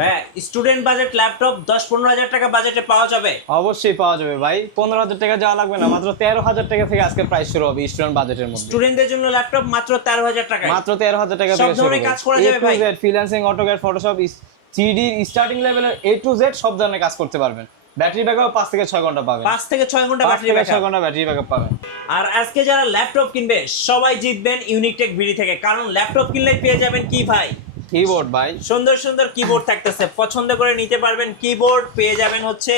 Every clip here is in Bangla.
ভাই স্টুডেন্ট বাজেট ল্যাপটপ 10-15 হাজার টাকা বাজেটে পাওয়া যাবে? অবশ্যই পাওয়া যাবে ভাই, 15,000 টাকা যাওয়া লাগবে না, মাত্র 13,000 টাকা থেকে আজকে প্রাইস শুরু হবে স্টুডেন্ট বাজেটের মধ্যে। স্টুডেন্টদের জন্য ল্যাপটপ মাত্র 13,000 টাকায়, মাত্র 13,000 টাকা সব থেকে শুরু ধরনের হবে। কাজ করা যাবে ভাই। Freelancing, AutoCAD, Photoshop, 3D starting লেভেলের A to Z সব ধরনের কাজ করতে পারবেন। ব্যাটারি ব্যাকআপ 5 থেকে 6 ঘন্টা পাবেন। 5 থেকে 6 ঘন্টা 5 ব্যাটারি থেকে 6 ব্যাকআপ। ঘন্টা ব্যাটারি ব্যাকআপ পাবেন। আর আজকে যারা ল্যাপটপ কিনবে সবাই জিতবেন ইউনিকটেক ভিডি থেকে, কারণ ল্যাপটপ কিনলে পেয়ে যাবেন কি ভাই? কিবোর্ড ভাই, সুন্দর সুন্দর কিবোর্ড থাকতেছে, পছন্দ করে নিতে পারবেন। কিবোর্ড পেয়ে যাবেন হচ্ছে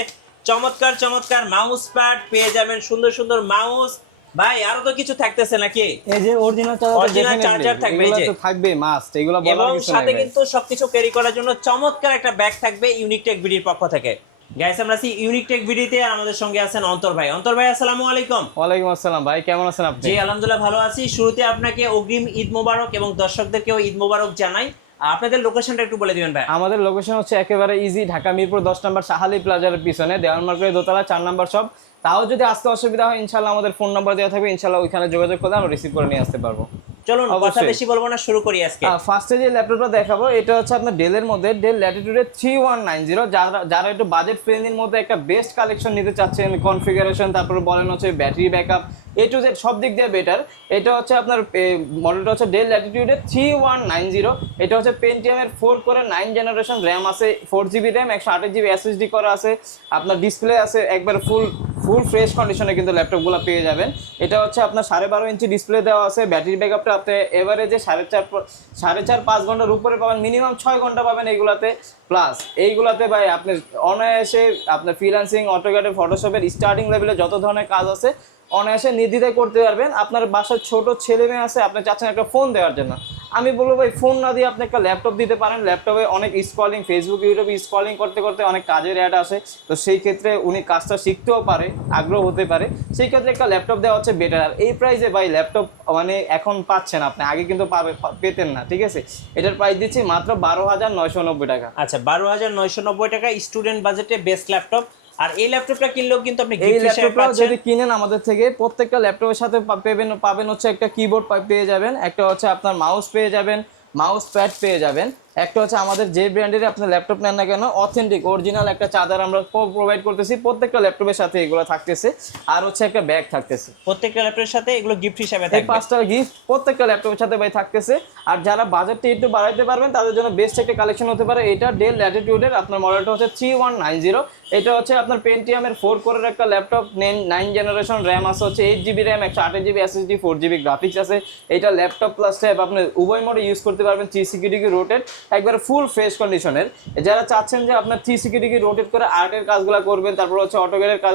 চমৎকার চমৎকার মাউস প্যাড পেয়ে যাবেন, সুন্দর সুন্দর মাউস। ভাই আরো তো কিছু থাকতেছে নাকি? এই যে অরিজিনাল চার্জার থাকবে, এই যে তো থাকবে মাস্ট, এগুলো বলার এবং কিছু নাই সাথে ভাই। কিন্তু সবকিছু ক্যারি করার জন্য চমৎকার একটা ব্যাগ থাকবে ইউনিকটেক ভিডির পক্ষ থেকে। গাইস আমরা আছি ইউনিকটেক ভিডিতে, আর আমাদের সঙ্গে আছেন অন্তর ভাই। অন্তর ভাই আসসালামু আলাইকুম। ওয়ালাইকুম আসসালাম ভাই, কেমন আছেন আপনি? জি আলহামদুলিল্লাহ ভালো আছি। শুরুতে আপনাকে অগ্রিম ঈদ মোবারক এবং দর্শকদেরকেও ঈদ মোবারক জানাই। আপনাদের লোকেশনটা একটু বলে দিবেন ভাই। আমাদের লোকেশন হচ্ছে একেবারে ইজি, ঢাকা মিরপুর 10 নম্বর শাহালি প্লাজার পিছনে দেওয়ান মার্কেটের দোতলা 4 নম্বর শপ। তাও যদি আসতে অসুবিধা হয় ইনশাআল্লাহ আমাদের ফোন নাম্বার দেওয়া থাকবে, ইনশাআল্লাহ ওইখানে যোগাযোগ করলে আমরা রিসিভ করে নিয়ে আসতে পারবো। চলুন কথা অবশ্যই। বেশি বলবো না, শুরু করি আজকে। ফার্স্টে যে ল্যাপটপটা দেখাবো এটা হচ্ছে আপনার ডেলের মধ্যে ডেল ল্যাটিটিউডের 3190। যারা একটু বাজেট ফ্রেন্ডলির মধ্যে একটা বেস্ট কালেকশন নিতে চাচ্ছেন, কনফিগারেশন, তারপরে বলেন হচ্ছে battery backup, A to Z সব দিক দিয়ে বেটার। এটা হচ্ছে আপনার মডেলটা হচ্ছে ডেল ল্যাটিটিউডের 3190। এটা হচ্ছে পেন্টিয়ামের 4 করে 9 জেনারেশন, র্যাম আছে 4GB র্যাম, 128GB SSD করা আছে, আপনার ডিসপ্লে আছে একবার ফুল ফ্রেশ কন্ডিশনে কিন্তু ল্যাপটপগুলো পেয়ে যাবেন। এটা হচ্ছে আপনার 12.5 ইঞ্চি ডিসপ্লে দেওয়া আছে। ব্যাটারি ব্যাকআপটা আপনি এভারেজে 4.5 ঘন্টার উপরে পাবেন, মিনিমাম 6 ঘন্টা পাবেন এইগুলাতে। প্লাস এইগুলাতে ভাই আপনি অনায়াসে আপনার ফ্রিল্যান্সিং, অটোক্যাডে, ফটোশপের স্টার্টিং লেভেলে যত ধরনের কাজ আছে অনায়াসে নির্দ্বিধায় করতে পারবেন। আপনার বাসার ছোট ছেলে মেয়ে আছে, আপনি চাচ্ছেন একটা ফোন দেওয়ার জন্য, আমি বলবো ভাই ফোন না দিয়ে আপনি একটা ল্যাপটপ দিতে পারেন। ল্যাপটপে অনেক স্ক্রলিং, ফেসবুক ইউটিউবে স্ক্রলিং করতে করতে অনেক কাজের অ্যাড আসে, তো সেই ক্ষেত্রে উনি কাজটা শিখতেও পারে, আগ্রহ হতে পারে, সেই ক্ষেত্রে একটা ল্যাপটপ দেওয়া হচ্ছে বেটার। আর এই প্রাইসে ভাই ল্যাপটপ মানে এখন পাচ্ছেন আপনি, আগে কিন্তু পেতেন না, ঠিক আছে? এটার প্রাইস দিচ্ছি মাত্র 12,990 টাকা। আচ্ছা 12,990 টাকা স্টুডেন্ট বাজেটে বেস্ট ল্যাপটপ। আর এই ল্যাপটপটা কিনলেও কিন্তু আপনি এই গিফট হিসেবে ল্যাপটপটা পাচ্ছেন। যদি কিনেন আমাদের থেকে, প্রত্যেকটা ল্যাপটপের সাথে পাবেন হচ্ছে একটা কিবোর্ড পেয়ে যাবেন, একটা হচ্ছে আপনার মাউস পেয়ে যাবেন, মাউস প্যাড পেয়ে যাবেন, একটা হচ্ছে আমাদের যে ব্র্যান্ডের আপনি ল্যাপটপ নেন না কেন অথেন্টিক অরিজিনাল একটা চার্জার আমরা প্রোভাইড করতেছি প্রত্যেকটা ল্যাপটপের সাথে, এগুলো থাকতেছে। আর হচ্ছে একটা ব্যাগ থাকতেছে, প্রত্যেকটা ল্যাপটপের সাথে এগুলো গিফট হিসেবে এই থাকবে। 5টা গিফট প্রত্যেকটা ল্যাপটপের সাথে ভাই থাকতেছে। আর যারা বাজেটটা একটু বাড়াইতে পারবেন তাদের জন্য বেস্ট একটা কালেকশন হতে পারে এটা ডেল ল্যাটিটিউডের। আপনার মডেলটা হচ্ছে 3190। এটা হচ্ছে আপনার পেন্টিয়ামের 4 কোরের একটা ল্যাপটপ, 9 জেনারেশন, র্যাম আছে হচ্ছে 8GB RAM, 128GB SSD, 4GB graphics আছে। এটা ল্যাপটপ প্লাস ট্যাব আপনি উভয় মোডে ইউজ করতে পারবেন, 360 ডিগ্রি রোটেট, একবার ফুল ফ্রেশ কন্ডিশনের। যারা চাচ্ছেন যে আপনার 360 ডিগ্রি রোটেট করে আর্টের কাজগুলো করবেন, তারপর হচ্ছে অটোক্যাডের কাজ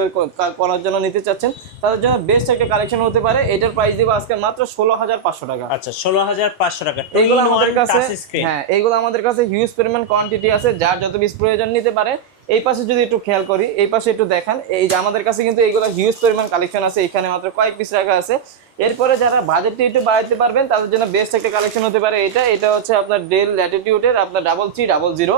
করার জন্য নিতে চাচ্ছেন, তাদের জন্য বেস্ট একটা কালেকশন হতে পারে। এটার প্রাইস দেবো আজকে মাত্র 16,500 টাকা। আচ্ছা 16,500 টাকা। এইগুলো আমাদের কাছে, হ্যাঁ এইগুলো আমাদের কাছে হিউজ পরিমাণ কোয়ান্টিটি আছে, যার যত পিস প্রয়োজন নিতে পারে। এই পাশে যদি একটু খেয়াল করি, এই পাশে একটু দেখান, এই যে আমাদের কাছে কিন্তু এইগুলো হিউজ পরিমাণ কালেকশন আছে, এখানে মাত্র কয়েক পিস রাখা আছে। এরপরে যারা বাজেটটা একটু বাড়াতে পারবেন তাদের জন্য বেস্ট একটা কালেকশন হতে পারে এটা হচ্ছে আপনার ডেল ল্যাটিটিউডের আপনার 3300।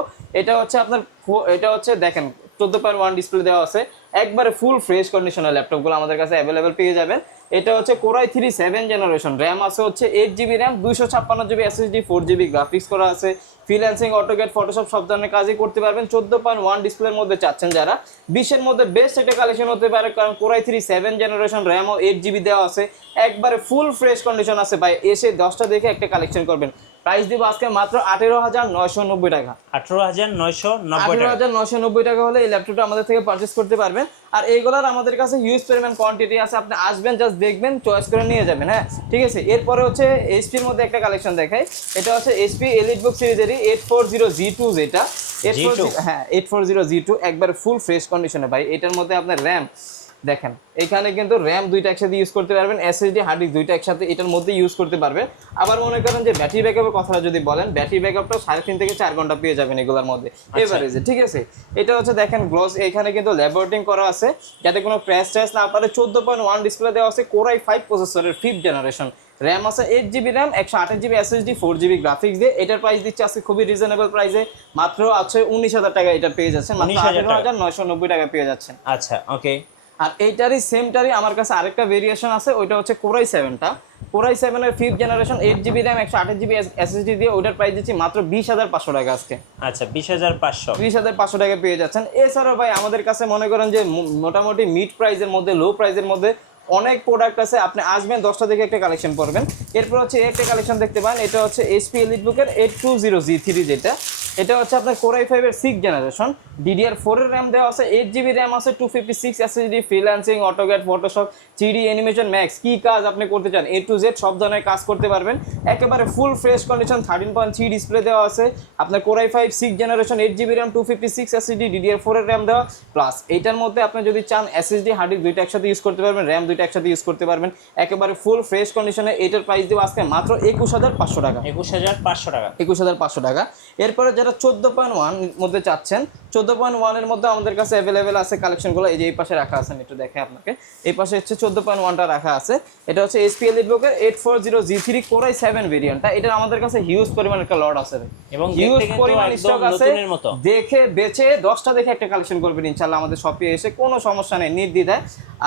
এটা হচ্ছে দেখেন 14.1 ডিসপ্লে দেওয়া আছে, একবারে ফুল ফ্রেশ কন্ডিশনের ল্যাপটপগুলো আমাদের কাছে অ্যাভেলেবেল পেয়ে যাবেন। এটা হচ্ছে কোরাই 3 7 জেনারেশন, র্যাম আছে হচ্ছে 8GB RAM, 256GB SSD, 4GB graphics করা আছে। ফ্রিল্যান্সিং, অটোক্যাড, ফটোশপ সব ধরনের কাজই করতে পারবেন। 14.1 ডিসপ্লের মধ্যে চাচ্ছেন যারা, 20-এর মধ্যে বেস্ট একটা কালেকশন হতে পারে, কারণ কোরাই 3 7 জেনারেশন, র্যামও 8GB দেওয়া আছে, একবারে ফুল ফ্রেশ কন্ডিশন আছে। ভাই এসে 10টা দেখে একটা কালেকশন করবেন। প্রাইস দিব আজকে মাত্র 18,990 টাকা। 18,990 টাকা হলে এই ল্যাপটপটা আমাদের থেকে পারচেজ করতে পারবেন। আর এইগুলার আমাদের কাছে হিউজ পরিমাণ কোয়ান্টিটি আছে, আপনি আসবেন জাস্ট দেখবেন, চয়েস করে নিয়ে যাবেন। হ্যাঁ ঠিক আছে। এরপরে হচ্ছে এইচপির মধ্যে একটা কালেকশন দেখাই, এটা হচ্ছে এইচপি এলিটবুক সিরিজেরই 840G2, যেটা 840G2 একবার ফুল ফ্রেশ কন্ডিশনে। ভাই এটার মধ্যে আপনার র্যাম দেখেন, এখানে কিন্তু র্যাম দুইটা একসাথে ইউজ করতে পারবেন, এসএসডি হার্ড ডিস্ক দুইটা একসাথে এটার মধ্যে ইউজ করতে পারবেন। আবার মনে করেন যে ব্যাটারি ব্যাকআপের কথাটা যদি বলেন, ব্যাটারি ব্যাকআপটাও 3.5 থেকে 4 ঘন্টা পেয়ে যাবেন এগুলোর মধ্যে এভারেজে, ঠিক আছে। এটা হচ্ছে দেখেন গ্লস, এখানে কিন্তু ল্যাবোরেটিং করা আছে যাতে কোনো ক্র্যাশ ট্র্যাশ না পারে। 14.1 ডিসপ্লে দেওয়া আছে, কোরাই 5 প্রসেসরের 5th জেনারেশন, র্যাম আছে 8GB RAM, 128GB SSD, 4GB graphics দিয়ে। এটার প্রাইস দিচ্ছে আজকে খুবই রিজনেবল প্রাইসে, মাত্র আছে 19,000 টাকা এটা পেয়ে যাচ্ছেন, মাত্র 18,990 টাকা পেয়ে যাচ্ছেন। আচ্ছা ওকে। আর এইটারই সেমটারই আমার কাছে আরেকটা ভেরিয়েশন আছে, ওইটা হচ্ছে কোরাই 7টা, কোরাই 7 এর 5th generation 8GB RAM 128GB SSD দিয়ে ওটার প্রাইস দিচ্ছি মাত্র 20,500 টাকা আজকে। আচ্ছা 20,500 20,500 টাকা পেয়ে যাচ্ছেন। এছাড়াও ভাই আমাদের কাছে মনে করেন যে মোটামুটি মিড প্রাইসের মধ্যে লো প্রাইসের মধ্যে অনেক প্রোডাক্ট আছে, আপনি আসবেন 10টা থেকে একটা কালেকশন করবেন। এরপর হচ্ছে একটা কালেকশন দেখতে পান, এটা হচ্ছে HP EliteBook এর 820G3 যেটা, এটা হচ্ছে আপনার কোরাই 5 এর 6th জেনারেশন, DDR4 এর RAM দেওয়া আছে, 8GB RAM আছে, 256 SSD, freelancing, AutoCAD, Photoshop, 3D animation, max কি কাজ আপনি করতে চান A to Z সব ধরনের কাজ করতে পারবেন। একেবারে ফুল ফ্রেশ কন্ডিশন, 13.3 ডিসপ্লে দেওয়া আছে, আপনার core i 5 6th generation, 8GB RAM, 256 SSD, DDR4 এর RAM দেওয়া, প্লাস এইটার মধ্যে আপনি যদি চান SSD হার্ড ডিস্ক দুইটা একসাথে ইউজ করতে পারবেন, RAM দুইটা একসাথে ইউজ করতে পারবেন, একেবারে ফুল ফ্রেশ কন্ডিশনে। এটার প্রাইস দেবো আজকে মাত্র 21,500 টাকা। 21,500 টাকা। 21,500 টাকা। এরপরে যারা 14.1 মধ্যে চাচ্ছেন, 14.1 এর মধ্যে আমাদের কাছে অ্যাভেলেবেল আছে কালেকশনগুলো, এই যে এই পাশে রাখা আছে, আমি একটু দেখাই আপনাকে। এই পাশে হচ্ছে 14.1টা রাখা আছে, এটা হচ্ছে HP EliteBook এর 840G3 কোরাই 7 ভেরিয়েন্টটা। এটা আমাদের কাছে হিউজ পরিমাণ একটা লট আছে এবং হিউজ দেখতে কিন্তু পরিমাণ একদম স্টক আছে, নতুনের মতো। দেখে বেচে 10টা দেখে একটা কালেকশন করবেন ইনশাআল্লাহ আমাদের শপে এসে, কোনো সমস্যা নেই নির্দ্বিধায়।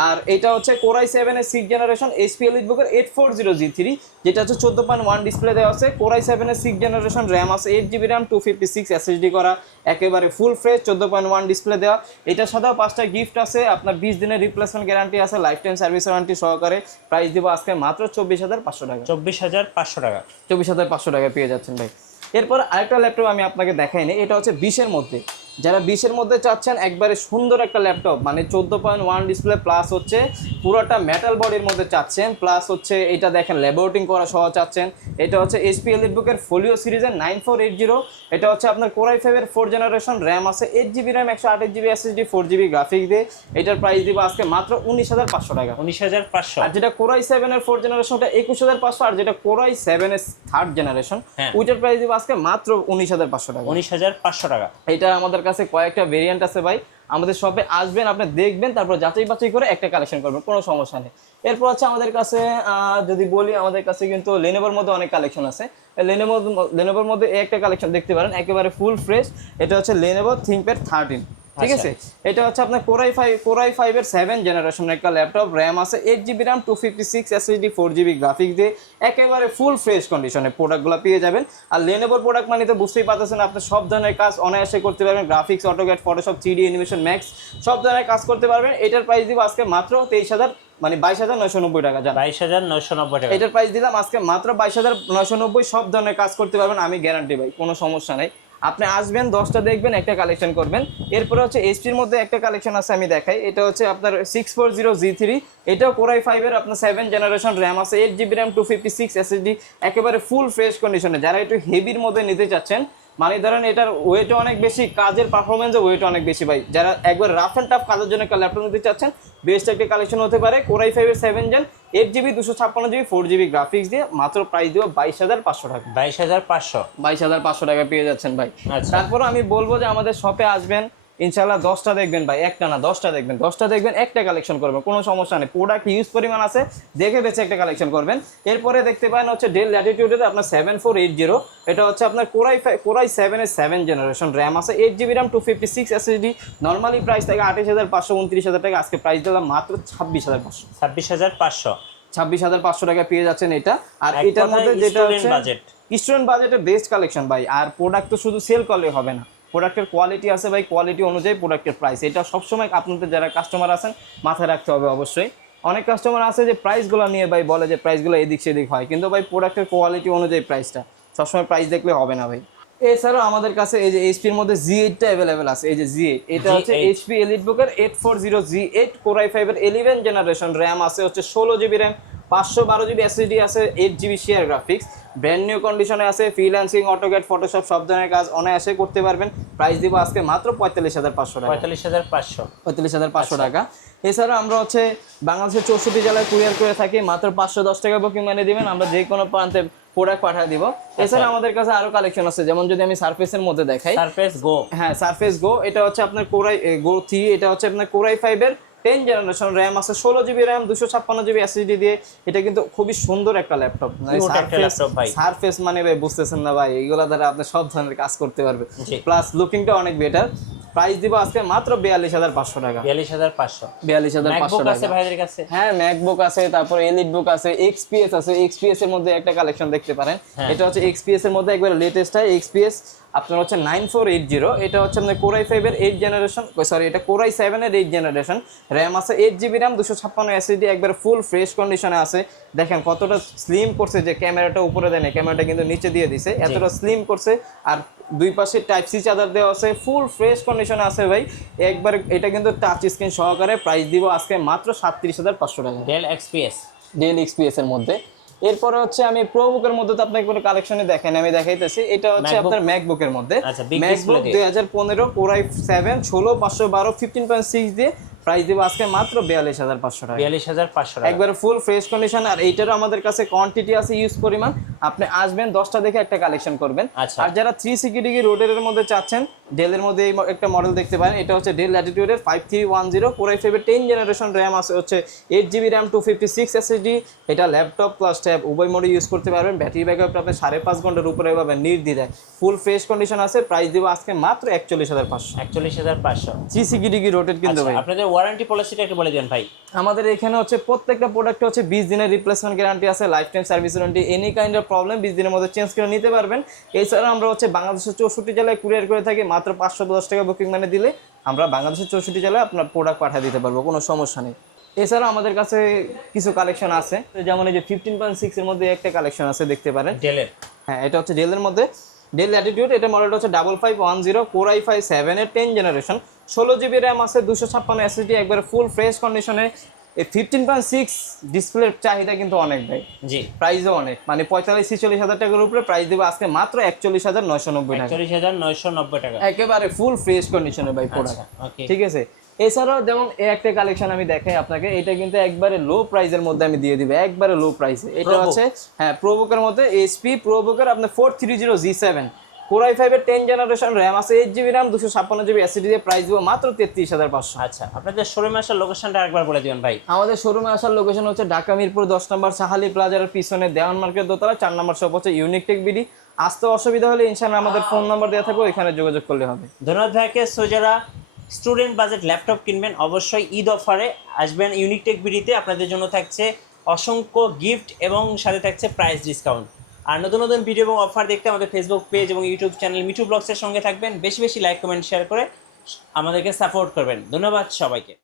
আর এটা হচ্ছে কোরাই 7 এর 6th জেনারেশন, HP EliteBook এর 840G3, যেটা হচ্ছে 14.1 ডিসপ্লে দেওয়া আছে, কোরাই 7 এর 6th জেনারেশন, RAM আছে 8GB RAM, 256 SSD করা, একেবারে ফুল ফ্রেশ 14.1 ডিসপ্লে দেওয়া। এটার সাথেও 5টা গিফট আছে, আপনার 20 দিনের রিপ্লেসমেন্ট গ্যারান্টি আছে, লাইফ টাইম সার্ভিস ওয়ারেন্টি সহকারে। প্রাইস দিব আজকে মাত্র 24,500 টাকা। 24,500 টাকা। 24,500 টাকা পেয়ে যাচ্ছেন ভাই। এরপর আরেকটা ল্যাপটপ আমি আপনাকে দেখাইনি, এটা হচ্ছে 20-এর মধ্যে, যারা 20-এর মধ্যে চাচ্ছেন একবারে সুন্দর একটা ল্যাপটপ, মানে 14.1 ডিসপ্লে প্লাস হচ্ছে পুরোটা মেটাল বডির মধ্যে চাচ্ছেন, প্লাস হচ্ছে এটা দেখেন ল্যাবোরেটিং করা সহ চাচ্ছেন, এটা হচ্ছে HP EliteBook এর ফোলিও সিরিজের 9480, এটা হচ্ছে আপনার কোরাই 5 এর 4th জেনারেশন, RAM আছে 8GB RAM, 128GB SSD, 4GB graphics দিয়ে। এটার প্রাইস দিব আজকে মাত্র 19,500 টাকা। 19,500। আর যেটা কোরাই 7 এর 4th জেনারেশন ওটা 21,500, আর যেটা কোরাই 7 এর 3rd জেনারেশন ওইটার প্রাইস দিব আজকে মাত্র 19,500 টাকা। 19,500 টাকা। এটা আমাদের কাছে কয়েকটা ভেরিয়েন্ট আছে ভাই, আমাদের শপে আসবেন, আপনি দেখবেন, তারপর যাচাই বাছাই করে একটা কালেকশন করবেন, কোনো সমস্যা নেই। এরপর হচ্ছে আমাদের কাছে যদি বলি, আমাদের কাছে কিন্তু লেনোভোর মধ্যে অনেক কালেকশন আছে। লেনোভোর মধ্যে একটা কালেকশন দেখতে পারেন, একেবারে ফুল ফ্রেশ, এটা হচ্ছে লেনোভো ThinkPad 13, ঠিক আছে। এটা হচ্ছে আপনার কোরাই 5 এর 7th জেনারেশনের একটা ল্যাপটপ, RAM আছে 8GB RAM, 256 SSD, 4GB graphics দিয়ে, একেবারে ফুল ফ্রেশ কন্ডিশনে প্রোডাক্টগুলো পেয়ে যাবেন। আর লেনোভোর প্রোডাক্ট মানে তো বুঝতেই পারতেছেন, আপনি সব ধরনের কাজ অনায়াসে করতে পারবেন, graphics, AutoCAD, Photoshop, 3D animation, max সব ধরনের কাজ করতে পারবেন। এটার প্রাইস দিব আজকে মাত্র 22,990 টাকা। 22,990 টাকা। এটার প্রাইস দিলাম আজকে মাত্র 22,990, সব ধরনের কাজ করতে পারবেন, আমি গ্যারান্টি ভাই, কোনো সমস্যা নেই। আপনি আসবেন, 10টা দেখবেন, একটা কালেকশন করবেন। এরপরে হচ্ছে HPর মধ্যে একটা কালেকশন আছে, আমি দেখাই। এটা হচ্ছে আপনার 640G3, এটাও কোরাই 5 এর আপনার 7th জেনারেশন, RAM আছে 8GB RAM, 256 SSD, একেবারে ফুল ফ্রেশ কন্ডিশনে। যারা একটু হেভির মধ্যে নিতে চাচ্ছেন, মানে ধরেন এটার ওয়েট অনেক বেশি, কাজের পারফরমেন্সের ওয়েট অনেক বেশি ভাই, যারা একবার রাফ অ্যান্ড টাফ কাজের জন্য একটা ল্যাপটপ নিতে চাচ্ছেন, বেস্ট একটা কালেকশন হতে পারে কোরাই 5 এর 7th gen, 8GB 256GB 4GB graphics দিয়ে। মাত্র প্রাইস দিব 22,500 টাকা। 22,500 টাকা পেয়ে যাচ্ছেন ভাই। তারপর আমি বলবো যে আমাদের শপে আসবেন ইনশাআল্লাহ, 10টা দেখবেন ভাই, একটা না 10টা দেখবেন, 10টা দেখবেন, একটা কালেকশন করবেন, কোনো সমস্যা নেই। প্রোডাক্ট ইউজ পরিমাণ আছে, দেখে বেছে একটা কালেকশন করবেন। এরপরে দেখতে পারেন হচ্ছে ডেল ল্যাটিটিউডের আপনার 7480, এটা হচ্ছে আপনার কোরাই 7 এর 7th জেনারেশন, RAM আছে 8GB RAM, 256 SSD, normally price থাকে 28,500, 29,000 টাকা, আজকে প্রাইস দিলাম মাত্র 26,500। 26,500 টাকা পেয়ে যাচ্ছেন এটা। আর এটার মধ্যে যেটা হচ্ছে স্টুডেন্ট বাজেটের বেস্ট কালেকশন ভাই। আর প্রোডাক্ট তো শুধু সেল করলে হবে না, প্রোডাক্টের কোয়ালিটি আছে ভাই, কোয়ালিটি অনুযায়ী প্রোডাক্টের প্রাইস, এটা সবসময় আপনাদের যারা কাস্টমার আছেন মাথায় রাখতে হবে অবশ্যই। অনেক কাস্টমার আছে যে প্রাইসগুলো নিয়ে ভাই বলে যে প্রাইসগুলো এদিক সেদিক হয়, কিন্তু ভাই প্রোডাক্টের কোয়ালিটি অনুযায়ী প্রাইসটা, সবসময় প্রাইস দেখলে হবে না ভাই। এছাড়াও আমাদের কাছে এই যে HPর মধ্যে G8টা অ্যাভেলেবেল আছে, এই যে G8, এটা হচ্ছে HP EliteBook এর 840G8 কোরাই 5 এর 11th জেনারেশন, RAM আছে হচ্ছে 16GB RAM, 512GB SSD আছে, 8GB share graphics, brand new কন্ডিশনে আছে, ফ্রিল্যান্সিং, অটোক্যাড, ফটোশপ সব ধরনের কাজ অনায়াসে করতে পারবেন। প্রাইস দিব আজকে মাত্র 45,500 টাকা। 45,500 টাকা। এছাড়া আমরা হচ্ছে বাংলাদেশের 64 জেলায় কুরিয়ার করে থাকি, মাত্র 510 টাকা বুকিং মানে দিবেন, আমরা যে কোনো প্রান্তে প্রোডাক্ট পাঠিয়ে দিব। এছাড়া আমাদের কাছে আরো কালেকশন আছে, যেমন যদি আমি সারফেসের মধ্যে দেখাই, সারফেস গো, হ্যাঁ সারফেস গো, এটা হচ্ছে আপনার কোরাই গো 3, এটা হচ্ছে আপনার কোরাই 5 এর 10th জেনারেশন, RAM আছে 16GB RAM, 256GB SSD দিয়ে। এটা কিন্তু খুবই সুন্দর একটা ল্যাপটপ, সারফেস মানে ভাই বুঝতেছেন না ভাই, এইগুলা দ্বারা আপনি সব ধরনের কাজ করতে পারবেন, প্লাস লুকিংটা অনেক বেটার। প্রাইস দিব আজকে মাত্র 42,500 টাকা। 42,500। 42,500 ম্যাকবুক আছে টাকা। ভাইদের কাছে? হ্যাঁ ম্যাকবুক আছে, তারপর এলিট বুক আছে, এক্সপিএস আছে। এক্সপিএস এর মধ্যে একটা কালেকশন দেখতে পারেন, এটা হচ্ছে এক্সপিএস এর মধ্যে একবার লেটেস্ট হয়। এক্সপিএস আপনার হচ্ছে 9480, এটা হচ্ছে আপনার Core i5 এর 8 জেনারেশন, সরি এটা Core i7 এর 8 জেনারেশন, র্যাম আছে 8GB র্যাম, 256 এসএসডি, একবার ফুল ফ্রেশ কন্ডিশনে আছে। দেখেন কতটা স্লিম করছে, যে ক্যামেরাটা উপরে দেয় না, ক্যামেরাটা কিন্তু নিচে দিয়ে দিছে, এতটা স্লিম করছে। আর দুই পাশে টাইপ সি চার্জার দেওয়া আছে, ফুল ফ্রেশ কন্ডিশনে আছে ভাই একবার। এটা কিন্তু টাচ স্ক্রিন সহকারে। প্রাইস দিব আজকে মাত্র 37,500 টাকা। ডেল এক্সপিএস, ডেল এক্সপিএস এর মধ্যে। এরপরে হচ্ছে আমি প্রোবুকের মধ্যে তো আপনাকে কোনো কালেকশনে দেখেন, আমি দেখাইতেছি। এটা হচ্ছে আপনার ম্যাকবুকের মধ্যে, আচ্ছা, big ম্যাকবুক display দিয়ে। 2015 Core i7 16512 15.6 দিয়ে প্রাইস দিব আজকে মাত্র 42,500 টাকা। 42,500 টাকা। একবারে ফুল ফ্রেশ কন্ডিশন। আর এইটারও আমাদের কাছে কোয়ান্টিটি আছে ইউজ পরিমাণ। আপনি আসবেন 10টা দেখে একটা কালেকশন করবেন। আচ্ছা। আর যারা 360 রোটের মধ্যে চাচ্ছেন, ডেলের মধ্যে এই একটা মডেল দেখতে পারেন। এটা হচ্ছে ডেল ল্যাটিটিউডের 5310 Core i5 এর 10 জেনারেশন, র্যাম আছে হচ্ছে 8GB র্যাম, 256 এসএসডি। এটা ল্যাপটপ প্লাস ট্যাব উভয় মোডে ইউজ করতে পারবেন। ব্যাটারি ব্যাকআপটা আপনি 5.5 ঘন্টার উপরে পাবেন নির্দ্বিধায়। ফুল ফ্রেশ কন্ডিশন আছে। প্রাইস দিব আজকে মাত্র 41,500। 41,500। 360 রোটেড কিন্তু ভাই। আপনাদের ওয়ারেন্টি পলিসিটা একটু বলে দেন ভাই। আমাদের এখানে হচ্ছে প্রত্যেকটা প্রোডাক্টে হচ্ছে 20 দিনের রিপ্লেসমেন্ট গ্যারান্টি আছে, life time service warranty. Any kind of problem 20 দিনের মধ্যে চেঞ্জ করে নিতে পারবেন। এছাড়া আমরা হচ্ছে বাংলাদেশের 64 জেলায় কুরিয়ার করে থাকি। মাত্র 510 টাকা বুকিং মানে দিলে আমরা বাংলাদেশের 64 জেলায় আপনার প্রোডাক্ট পাঠিয়ে দিতে পারবো, কোনো সমস্যা নেই। এছাড়া আমাদের কাছে কিছু কালেকশন আছে, যেমন এই যে 15.6 এর মধ্যে একটা কালেকশন আছে দেখতে পারেন। ডেলের, হ্যাঁ এটা হচ্ছে ডেলের মধ্যে, ডেল ল্যাটিটিউড। এটা মডেলটা হচ্ছে 5510 Core i5 7 এর 10 জেনারেশন, 16GB র্যাম আছে, 256 এসএসডি, একবারে ফুল ফ্রেশ কন্ডিশনে। এই 15.6 ডিসপ্লের চাহিদা কিন্তু অনেক ভাই। জি, প্রাইসও অনেক, মানে 45-46 হাজার টাকার উপরে প্রাইস দেবো আজকে মাত্র 41,990 টাকা। 41,990 টাকা। একেবারে ফুল ফ্রেশ কন্ডিশনে ভাই প্রোডাক্ট। ওকে, ঠিক আছে। এছাড়াও যেমন এই একটা কালেকশন আমি দেখাই আপনাকে, এটা কিন্তু একবারে লো প্রাইসের মধ্যে আমি দিয়ে দিব, একবারে লো প্রাইসে। এটা হচ্ছে হ্যাঁ প্রোবুকের মধ্যে, এইচপি প্রোবুকের আপনার 430G7 Core i5 এর 10 জেনারেশন, র্যাম আছে 8GB র্যাম, 256GB এসএসডি দিয়ে প্রাইস দিব মাত্র 33,500। আচ্ছা, আপনাদের শোরুমে আসার লোকেশনটা আরেকবার বলে দিবেন ভাই। আমাদের শোরুমে আসার লোকেশন হচ্ছে ঢাকা মিরপুর 10 নম্বর সাহালি প্লাজার পিছনে দেওয়ান মার্কেট দোতলা, 4 নম্বর শপ হচ্ছে ইউনিক টেক বিডি। আসতে অসুবিধা হলে ইনশাআল্লাহ আমাদের ফোন নাম্বার দেওয়া থাকবে, ওইখানে যোগাযোগ করলে হবে। ধন্যবাদ ভাইকে। সো যারা স্টুডেন্ট বাজেট ল্যাপটপ কিনবেন অবশ্যই ঈদ অফারে আসবেন ইউনিক টেক বিডিতে। আপনাদের জন্য থাকছে অসংখ্য গিফট এবং সাথে থাকছে প্রাইস ডিসকাউন্ট। আর নতুন নতুন ভিডিও এবং অফার দেখতে আমাদের ফেসবুক পেজ এবং ইউটিউব চ্যানেল মিঠু ব্লগসের সঙ্গে থাকবেন। বেশি বেশি লাইক কমেন্ট শেয়ার করে আমাদেরকে সাপোর্ট করবেন। ধন্যবাদ সবাইকে।